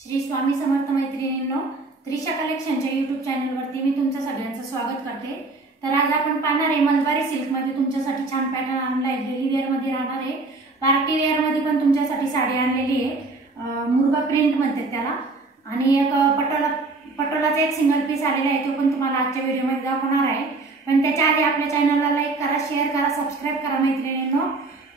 श्री स्वामी समर्थ मैत्रिणींनो, त्रिशा कलेक्शनच्या यूट्यूब चॅनलवरती मी तुमचं सगळ्यांचं स्वागत करते। तर आज आपण पाहणार आहे मलबारी सिल्क मध्ये तुमच्यासाठी छान पॅटर्न आणला आहे। डेली वेअर मध्ये राहणार आहे, पार्टी वेअर मध्ये पण तुमच्यासाठी साडी आणलेली आहे। मुर्गा प्रिंट म्हणतात त्याला, आणि एक पटोलाचा एक सिंगल पीस आलेला आहे, तो पण तुम्हाला आजच्या व्हिडिओमध्ये दाखवणार आहे। पण त्याच्या आधी आपल्या चॅनलला लाईक करा, शेअर करा, सबस्क्राइब करा मैत्रिणींनो,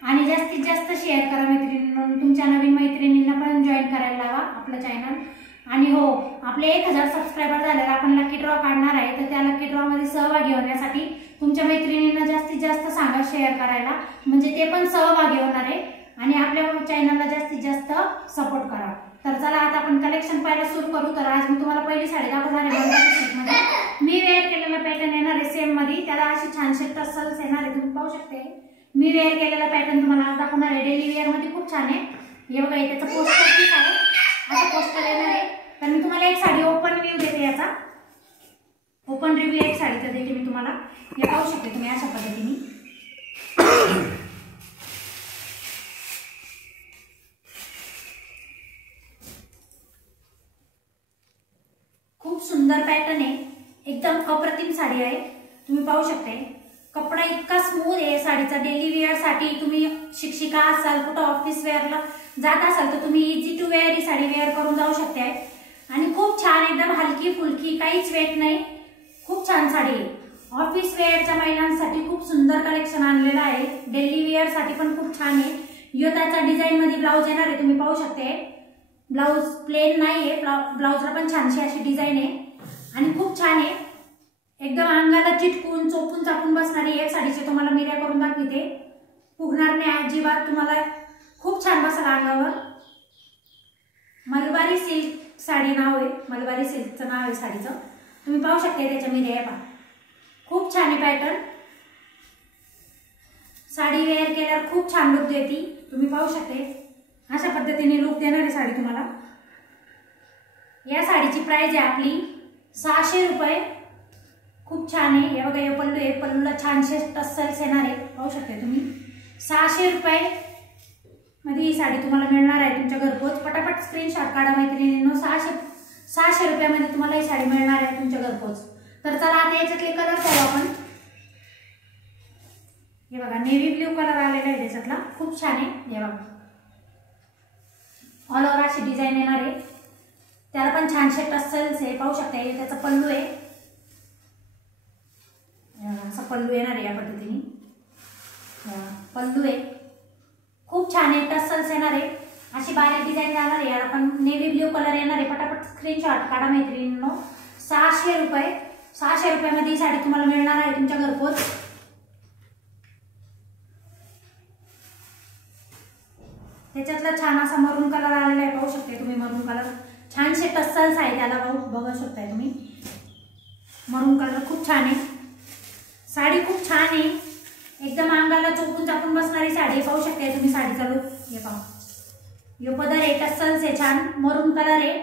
आणि जास्तीत जास्त शेअर करा मैत्रिणींनो। तुमच्या नवीन मैत्रिणींना पण जॉईन करायला लावा आपलं चॅनल। आणि हो, आपले 1000 सबस्क्राइबर झाल्यावर आपण लकी ड्रॉ काढणार आहे, तर त्या लकी ड्रॉ मध्ये सहभागी होण्यासाठी तुमच्या मैत्रिणींना जास्तीत जास्त सांगा शेअर करायला, म्हणजे ते पण सहभागी होणार आहे आणि आपल्या चॅनलला जास्तीत जास्त सपोर्ट करा। तर चला आता आपण कलेक्शन पाहायला सुरू करू। तर आज मी तुम्हाला पहिली साडी दाखवणार आहे मलबारी सिल्क मध्ये। मी वेअर केलेला पॅटर्न येणार आहे सेम मध्ये, त्याला अशी छानसे टसल्स येणार आहे, तुम्ही पाहू शकते। मी वेअर केलेला पॅटर्न तुम्हाला आज दाखवणार आहे। डेली वेअर मध्ये खूप छान आहे, हे बघा त्याचा पोस्टर पीस आहे, असं पोस्टर येणार आहे। तर मी तुम्हाला एक साडी ओपन रिव्ह्यू देते, याचा ओपन रिव्ह्यू एक साडीचा देते मी तुम्हाला। हे पाहू शकते तुम्ही अशा पद्धतीने। खूप सुंदर पॅटर्न आहे, एकदम अप्रतिम साडी आहे, तुम्ही पाहू शकते। कपडा इतका स्मूथ आहे साडीचा। डेली वेअर साठी तुम्ही शिक्षिका असाल, कुठं ऑफिस वेअरला जात असाल तर तुम्ही इझी टू वेअर ही साडी वेअर करून जाऊ शकते। आणि खूप छान, एकदम हलकी फुलकी, काहीच वेट नाही, खूप छान साडी आहे। ऑफिस वेअरच्या महिलांसाठी खूप सुंदर कलेक्शन आणलेलं आहे। डेली वेअर साठी पण खूप छान आहे। त्याचा डिझाईन मध्ये ब्लाउज येणार आहे, तुम्ही पाहू शकते। ब्लाउज प्लेन नाहीये, ब्लाउजला पण छानशी अशी डिझाईन आहे आणि खूप छान आहे, एकदम अंगाला चिटकून चोपून चापून बसणारी एक साडीचे तुम्हाला मिऱ्या करून दाखवते। फुगणार नाही अजिबात, तुम्हाला खूप छान बसेल अंगावर। मलबारी सिल्क साडी नाव आहे, मलबारी सिल्कचं नाव आहे साडीचं, तुम्ही पाहू शकता। त्याच्या मिऱ्या आहे पहा, खूप छान आहे पॅटर्न। साडी वेअर केल्यावर खूप छान लुक देते, तुम्ही पाहू शकते। अशा पद्धतीने लुक देणार आहे साडी तुम्हाला। या साडीची प्राइस आहे आपली 600 रुपये, खूप छान आहे। हे बघा हे पल्लू आहे, पल्लूला छानसे टसल्स येणार आहे, पाहू शकता तुम्ही। 600 रुपये मध्ये ही साडी तुम्हाला मिळणार आहे तुमच्या घरपोच। पटापट स्क्रीनशॉट काढा मैत्रिणींनो, 600 रुपयामध्ये तुम्हाला ही साडी मिळणार आहे तुमच्या घरपोच। तर चला आता याच्यातले कलर पाहू आपण। हे बघा नेव्ही ब्ल्यू कलर आलेला आहे त्याच्यातला, खूप छान आहे। हे बघा ऑल ओव्हर अशी डिझाईन येणार आहे, त्याला पण छानसे टसल्स आहे, पाहू शकता। हे त्याचा पल्लू आहे, असा पल्लू येणार आहे या पद्धतीने, पल्लू आहे, खूप छान आहे। टसल्स येणार आहे, अशी बारीक डिझाईन जाणार आहे। याला पण नेव्ही ब्ल्यू कलर येणार आहे। पटापट स्क्रीनशॉट काढा मैत्रिणींनो। 600 रुपये, 600 रुपयामध्ये ही साडी तुम्हाला मिळणार आहे तुमच्या घरपोच। त्याच्यातला छान असा मरून कलर आलेला आहे, पाहू शकते तुम्ही। मरून कलर छानसे टसल्स आहे त्याला, बघू शकताय तुम्ही। मरून कलर खूप छान आहे, साडी खूप छान आहे, एकदम अंगाला चोपून चापून बसणारी साडी, पाहू शकते तुम्ही साडीचा लुक। हे पहा यो पदर आहे, टसल्स आहे, छान मरून कलर आहे।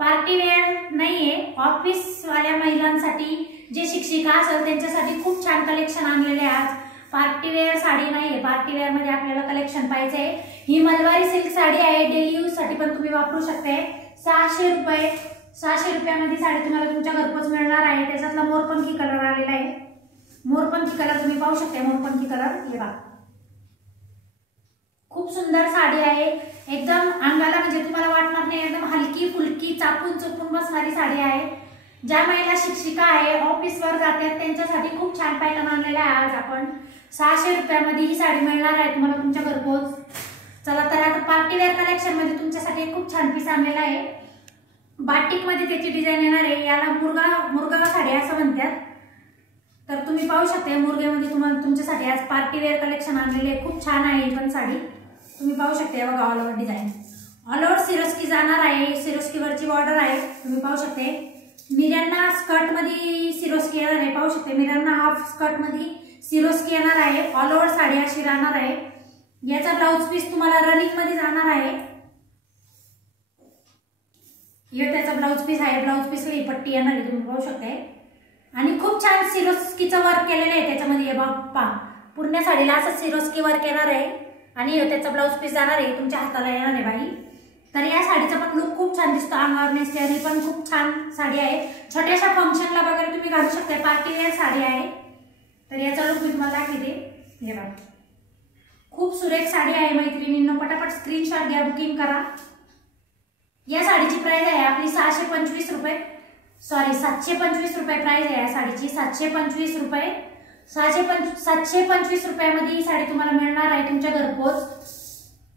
पार्टी वेअर नाहीये, ऑफिस वाल्या महिलांसाठी, जे शिक्षिका असेल त्यांच्यासाठी खूप छान कलेक्शन आणलेले आहे आज। पार्टी वेअर साडी नाहीये, पार्टी वेअर मध्ये आपल्याला कलेक्शन पाहिजे। ही मलबारी सिल्क साडी आहे, डेली यूज साठी पण तुम्ही वापरू शकते। 600 रुपये, 600 रुपयामध्ये साडी तुम्हाला तुमच्या घरपोच मिळणार आहे। त्याच्यातला मोरपंखी कलर आलेला आहे, मोरपंखी कलर तुम्ही पाहू शकता। मोरपंखी कलर हे बघा, खूप सुंदर साडी आहे, एकदम अंगाला म्हणजे तुम्हाला वाटणार नाही, एकदम हलकी फुलकी चापून चोपून बसणारी साडी आहे। ज्या महिला शिक्षिका आहे, ऑफिस वर जातात, त्यांच्यासाठी खूप छान पॅटर्न आणलेला आहे आज आपण। 600 रुपयामध्ये ही साडी मिळणार आहे तुम्हाला तुमच्या घरपोच। चला तर आता पार्टी वेअर कलेक्शन मध्ये तुमच्यासाठी खूप छान पीस आणलेला आहे। बाटिक मध्ये त्याची डिझाईन येणार आहे, याला मुरगा साडी असं म्हणतात। तर तुम्ही पाहू शकता मुरगेमध्ये तुम्हाला तुमच्यासाठी आज पार्टी वेअर कलेक्शन आणलेले आहे, खूप छान आहे ही पण साडी, तुम्ही पाहू शकता। बघा all over design, all over Swarovski जाणार आहे, सिरोस्की वरची बॉर्डर आहे, तुम्ही पाहू शकते। मिऱ्यांना स्कर्ट मध्ये सिरोस्की येणार आहे, पाहू शकते। मिऱ्यांना हाफ स्कर्ट मध्ये सिरोस्की येणार आहे, ऑल ओव्हर साडी अशी राहणार आहे। याचा ब्लाउज पीस तुम्हाला रनिंग मध्ये जाणार आहे, हे त्याचा ब्लाउज पीस आहे। ब्लाउज पीसला ही पट्टी येणार आहे, तुम्ही पाहू शकता। आणि खूप छान सिरोस्कीचं वर्क केलेलं आहे त्याच्यामध्ये, हे पहा पूर्ण साडीला असं सिरोस्की वर्क येणार आहे आणि त्याचा ब्लाउज पीस जाणार आहे तुमच्या हाताला येणार आहे बाई। तर या साडीचा पण लुक खूप छान दिसतो। अंगावर नेसणारी पण खूप छान साडी आहे. छोट्याशा फंक्शनला वगैरे तुम्ही घालू शकता. पार्टी वेअर साडी आहे. तर याचा लुक मी तुम्हाला दाखवते. हे बघा, खूप सुरेख साडी आहे मैत्रिणींनो. पटापट स्क्रीनशॉट घ्या, बुकिंग करा. या साडीची प्राइस आहे आपली 625 रुपये, सॉरी 725 रुपये प्राइस आहे या साडीची. 725 रुपये. 725 रुपयामध्ये ही साडी तुम्हाला मिळणार आहे तुमच्या घरपोच.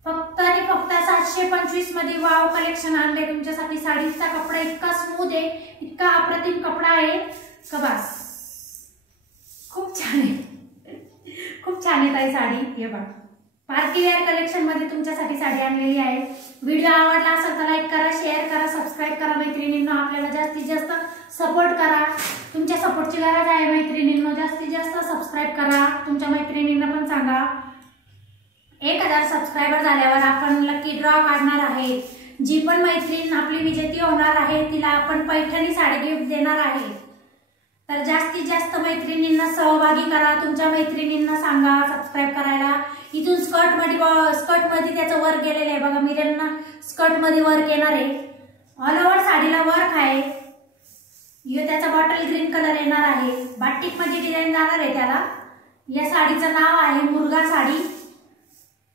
फक्त आणि फक्त 725 मध्ये वाव कलेक्शन आणले तुमच्यासाठी. साडीचा कपडा इतका स्मूथ आहे, इतका अप्रतिम कपडा आहे का बस. खूप छान आहे, खूप छान आहे ताई साडी. हे बघा, पार्टी वेअर कलेक्शन मध्ये तुमच्यासाठी साडी आणलेली आहे. व्हिडिओ आवडला असेल तर लाईक करा, शेअर करा, सबस्क्राईब करा मैत्रिणींनो. आपल्याला जास्तीत जास्त सपोर्ट करा. तुमच्या सपोर्टची गरज आहे मैत्रिणींनो. जास्तीत जास्त सबस्क्राईब करा. तुमच्या मैत्रिणींना पण सांगा. 1000 सबस्क्रायबर झाल्यावर आपण लकी ड्रॉ काढणार आहे. जी पण मैत्रीण आपली विजेती होणार आहे तिला आपण पैठणी साडी गिफ्ट देणार आहे. तर जास्तीत जास्त मैत्रिणींना सहभागी करा. तुमच्या मैत्रिणींना सांगा सबस्क्राईब करायला. इथून स्कर्ट मध्ये त्याचं वर्क गेलेलं आहे बघा. मिररना स्कर्ट मध्ये वर्क येणार आहे. ऑल ओव्हर साडीला वर्क आहे. त्याचा बॉटल ग्रीन कलर येणार आहे. बाटिक मध्ये डिझाईन जाणार आहे त्याला. या साडीचं नाव आहे मुर्गा साडी.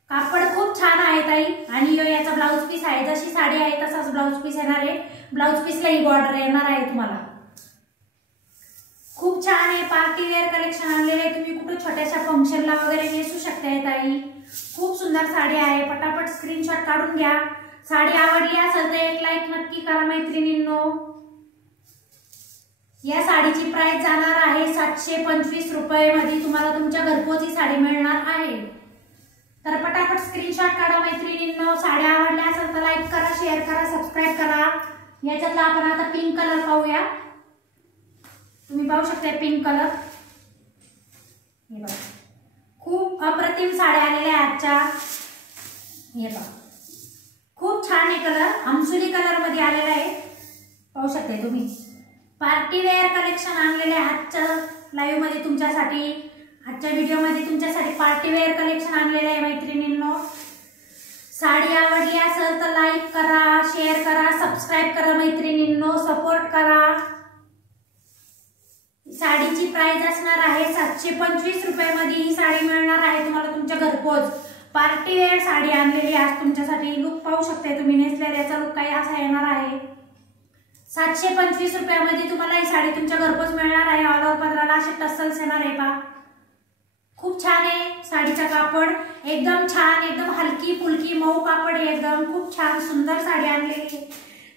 कापड खूप छान आहे ताई. आणि याचा ब्लाउज पीस आहे. जशी साडी आहे तसाच ब्लाउज पीस येणार आहे. ब्लाउज पीसला ही बॉर्डर येणार आहे तुम्हाला. खूप छान आहे. पार्टी वेअर कलेक्शन आणलेले आहे. तुम्ही कुठे छोट्याशा फंक्शनला वगैरे नेसू शकताय ताई. खूप सुंदर साडी आहे. पटापट स्क्रीनशॉट काढून घ्या. साडी आवडली असेल तर एक लाईक नक्की करा मैत्रिणींनो. या साडीची प्राइस जाणार आहे 725 रुपये मध्ये. तुम्हाला तुमच्या घरपोच ही साडी मिळणार आहे. तर पटापट स्क्रीनशॉट काढा मैत्रिणींनो. साड्या आवडल्या असेल तर लाईक करा, शेअर करा, सबस्क्राईब करा. याच्यातला आपण आता पिंक कलर पाहूया. तुम्ही पाहू शकता पिंक कलर. हे बघा, खूप अप्रतिम साड्या आलेल्या आहेत आजच्या. हे बघा, खूप छान आहे कलर. आमसुली कलर मध्ये आलेला आहे. पाहू शकता तुम्ही. पार्टी वेअर कलेक्शन आणलेले आजच्या लाईव्ह मध्ये तुमच्यासाठी. आजच्या व्हिडिओ मध्ये तुमच्यासाठी पार्टी वेअर कलेक्शन आणलेले आहे मैत्रिणींनो. साडी आवडली असेल तर लाईक करा, शेअर करा, सबस्क्राईब करा मैत्रिणींनो. सपोर्ट करा. साडीची प्राइस असणार आहे 725 रुपयामध्ये. ही साडी मिळणार आहे तुम्हाला तुमच्या घरपोच. पार्टी वेअर साडी आणलेली आज तुमच्यासाठी. लुक पाहू शकता तुम्ही. नेसलेला याचा लुक काही असा येणार आहे. 725 रुपयामध्ये तुम्हाला ही साडी तुमच्या घरपोच मिळणार आहे. ऑल ओव्हर पदराला असे टसल्स येणार आहे पहा. खूप छान आहे. साडीचा कापड एकदम छान, एकदम हलकी फुलकी मऊ कापड आहे. एकदम खूप छान सुंदर साडी आणलेली.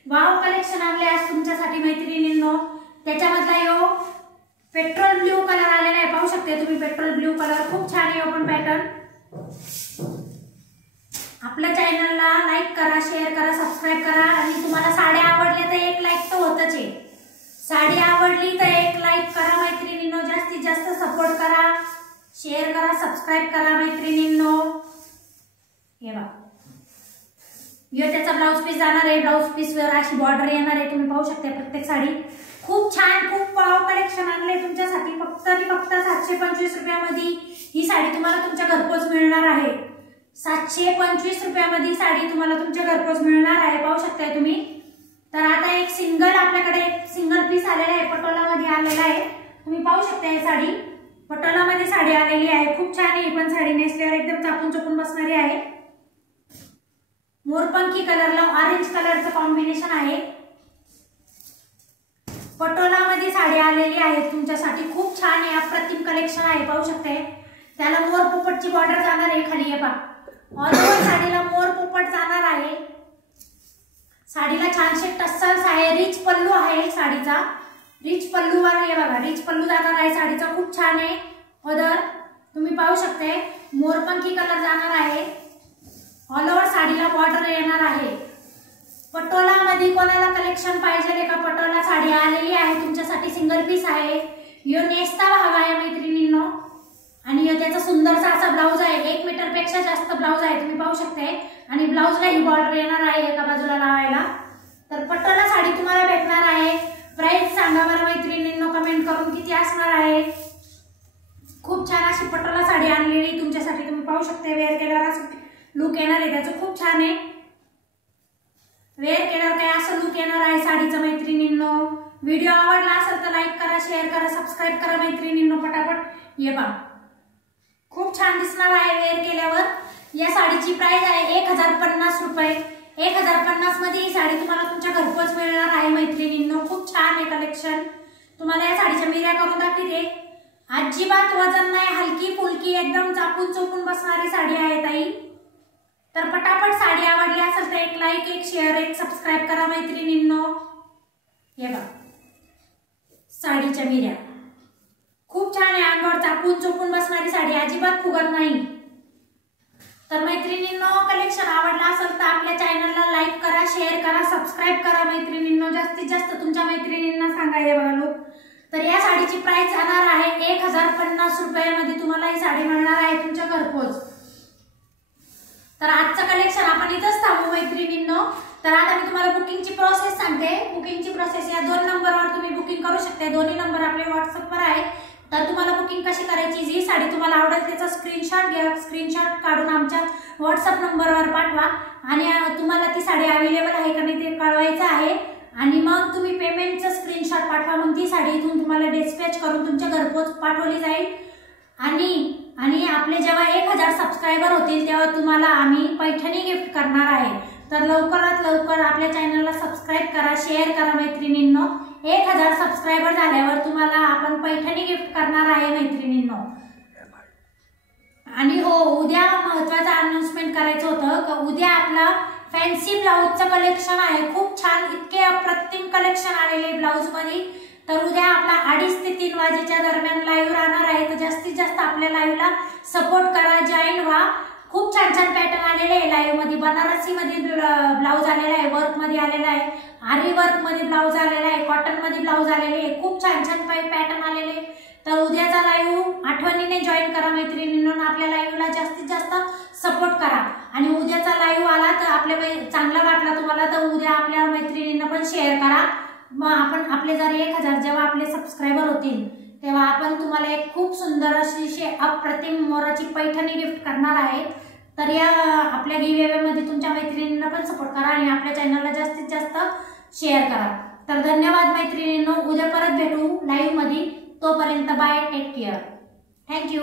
वाव कलेक्शन आणले आज तुमच्यासाठी मैत्रिणींनो. त्याच्यामधला यो पेट्रोल ब्ल्यू कलर आलेला आहे. पाहू शकते तुम्ही. पेट्रोल ब्ल्यू कलर खूप छान आहे. Open pattern. आपल्या चॅनलला लाईक करा, शेअर करा, सबस्क्राईब करा. आणि तुम्हाला साड्या आवडल्या तर एक लाईक तर होतच आहे. साडी आवडली तर एक लाईक करा मैत्रिणींनो. जास्तीत जास्त सपोर्ट करा, शेअर करा, सबस्क्राईब करा मैत्रिणींनो. हे बघा, त्याचा ब्लाउज पीस जाणार आहे. ब्लाउज पीस वर अशी बॉर्डर येणार आहे. तुम्ही पाहू शकता प्रत्येक साडी. खूप छान, खूप वाव कलेक्शन आणले तुमच्यासाठी. फक्त आणि फक्त 725 रुपयामध्ये ही साडी तुम्हाला तुमच्या घरपोच मिळणार आहे. 725 रुपयामध्ये साडी तुम्हाला तुमच्या घरपोच मिळणार आहे. पाहू शकताय तुम्ही. तर आता एक सिंगल आपल्याकडे एक सिंगल पीस आलेला आहे. पटोला मध्ये आलेला आहे. तुम्ही पाहू शकता ही साडी पटोला मध्ये साडी आलेली आहे. खूप छान आहे. ही पण साडी नेसल्यावर एकदम चापून चपून बसणारी आहे. मोरपंखी कलरला ऑरेंज कलरचं कॉम्बिनेशन आहे. पटोला मध्ये साडी आलेली आहे तुमच्यासाठी. खूप छान आहे. अप्रतिम कलेक्शन आहे. पाहू शकते. त्याला मोर पोपटची बॉर्डर जाणार आहे खाली. पहा, ऑल ओव्हर साडीला मोर पोपट जाणार आहे. साडीला छानसे टस्सल्स आहे. रिच पल्लू आहे साडीचा. रिच पल्लूवर हे बघा, रिच पल्लू जाणार आहे साडीचा. खूप छान आहे. पदर तुम्ही पाहू शकते. मोरपंखी कलर जाणार आहे. ऑल ओव्हर साडीला बॉर्डर येणार आहे. पटोला मध्ये कोणाला कलेक्शन पाहिजे का पटोला साडी आलेली आहे तुमच्यासाठी. सिंगल पीस आहे. यो नेसता भाग आहे मैत्रिणींनो. आणि त्याचा सुंदरसा असा ब्लाउज आहे. 1 मीटर पेक्षा जास्त ब्लाउज आहे. तुम्ही पाहू शकता. आणि ब्लाउजला ही बॉर्डर येणार आहे एका बाजूला लावायला. तर पटोला साडी तुम्हाला भेटणार आहे. प्राइस सांगा मला मैत्रिणींनो कमेंट करून किती असणार आहे. खूप छान अशी पटोला साडी आणलेली तुमच्यासाठी. तुम्ही पाहू शकता. वेअर केल्यावर असं लुक येणार आहे त्याचं. खूप छान आहे. वेअर केल्यावर काय असं असं लुक येणार आहे साडीचं मैत्रिणींनो। व्हिडिओ आवडला असेल तर लाईक करा, शेअर करा, सबस्क्राईब करा मैत्रिणींनो पटापट। ये पहा खूप छान दिसणार आहे वेअर केल्यावर। या साडीची प्राइस आहे 1050 रुपये। 1050 मध्ये ही साडी तुम्हाला तुमच्या घरपोच मिळणार आहे मैत्रिणींनो। खूप छान आहे कलेक्शन। तुम्हाला या साडीच्या मिऱ्या करून दाखवते। अजिबात वजन नाही, हलकी फुलकी एकदम चापून चोपून बसणारी साडी आहे ताई। तर पटापट साडी आवडली असेल तर एक लाईक, एक शेअर, एक सबस्क्राइब करा मैत्रिणींनो। हे बघा साडीच्या मिऱ्या खूप छान आहे, अंगावर चापून चोपून बसणारी साडी, अजिबात फुगत नाही। तर मैत्रिणींनो कलेक्शन आवडला असेल तर आपल्या चॅनलला लाईक करा, शेअर करा, सबस्क्राइब करा मैत्रिणींनो। जास्तीत जास्त तुमच्या मैत्रिणींना सांगा हे बघा लोक। तर या साडीची प्राइस जाणार आहे 1050 रुपयामध्ये तुम्हाला ही साडी मिळणार आहे तुमच्या घरपोच। तर आजचं कलेक्शन आपण इथंच थांबू मैत्रिणींनो। तर आता मी तुम्हाला बुकिंगची प्रोसेस सांगते। बुकिंगची प्रोसेस या 2 नंबरवर तुम्ही बुकिंग करू शकता। दोन्ही नंबर आपले व्हॉट्सअपवर आहे। तर तुम्हाला बुकिंग कशी करायची, जी साडी तुम्हाला आवडेल त्याचा स्क्रीनशॉट घ्या, स्क्रीनशॉट काढून आमच्या व्हॉट्सअप नंबरवर पाठवा आणि तुम्हाला ती साडी अवेलेबल आहे का नाही ते कळवायचं आहे। आणि मग तुम्ही पेमेंटचं स्क्रीनशॉट पाठवा, मग ती साडी इथून तुम्हाला डिस्पॅच करून तुमच्या घरपोच पाठवली जाईल। आणि आपले जेव्हा 1000 सबस्क्रायबर होतील तेव्हा तुम्हाला आम्ही पैठणी गिफ्ट करणार आहे। तर लवकरात लवकर आपल्या चॅनलला सबस्क्राइब करा, शेअर करा मैत्रिणींनो। 1000 सबस्क्रायबर झाल्यावर तुम्हाला आपण पैठणी गिफ्ट करणार आहे मैत्रिणींनो। आणि हो, उद्या महत्त्वाचं अनाउन्समेंट करायचं होतं की उद्या आपला फॅन्सी ब्लाऊजचं कलेक्शन आहे। खूप छान इतके अप्रतिम कलेक्शन आलेले ब्लाऊज मध्ये। तर उद्या आपला 2:30 ते 3 वाजेच्या दरम्यान लाईव्ह राहणार आहे। तर जास्तीत जास्त आपल्या लाईव्हला सपोर्ट करा, जॉईन व्हा। खूप छान छान पॅटर्न आलेले आहे लाईव्ह मध्ये। बनारसी मध्ये ब्लाऊज आलेला आहे, वर्क मध्ये आलेला आहे, आरी वर्क मध्ये ब्लाऊज आलेला आहे, कॉटन मध्ये ब्लाऊज आलेले आहे, खूप छान छान पॅटर्न आलेले। तर उद्याचा लाईव्ह आठवणीने जॉईन करा मैत्रिणींनो। आपल्या लाईव्हला जास्तीत जास्त सपोर्ट करा। आणि उद्याचा लाईव्ह आला तर आपल्या चांगला वाटला तुम्हाला तर उद्या आपल्या मैत्रिणींना पण शेअर करा। मग आपण आपले जर 1000 जेव्हा आपले सबस्क्रायबर होतील तेव्हा आपण तुम्हाला एक खूप सुंदर अशी अप्रतिम मोराची पैठणी गिफ्ट करणार आहे। तर या आपल्या गिव्हअवे मध्ये तुमच्या मैत्रिणींना पण सपोर्ट करा आणि आपल्या चॅनलला जास्तीत जास्त शेअर करा। तर धन्यवाद मैत्रिणींनो। उद्या परत भेटू लाईव्ह मध्ये। तोपर्यंत बाय, टेक केअर, थँक्यू।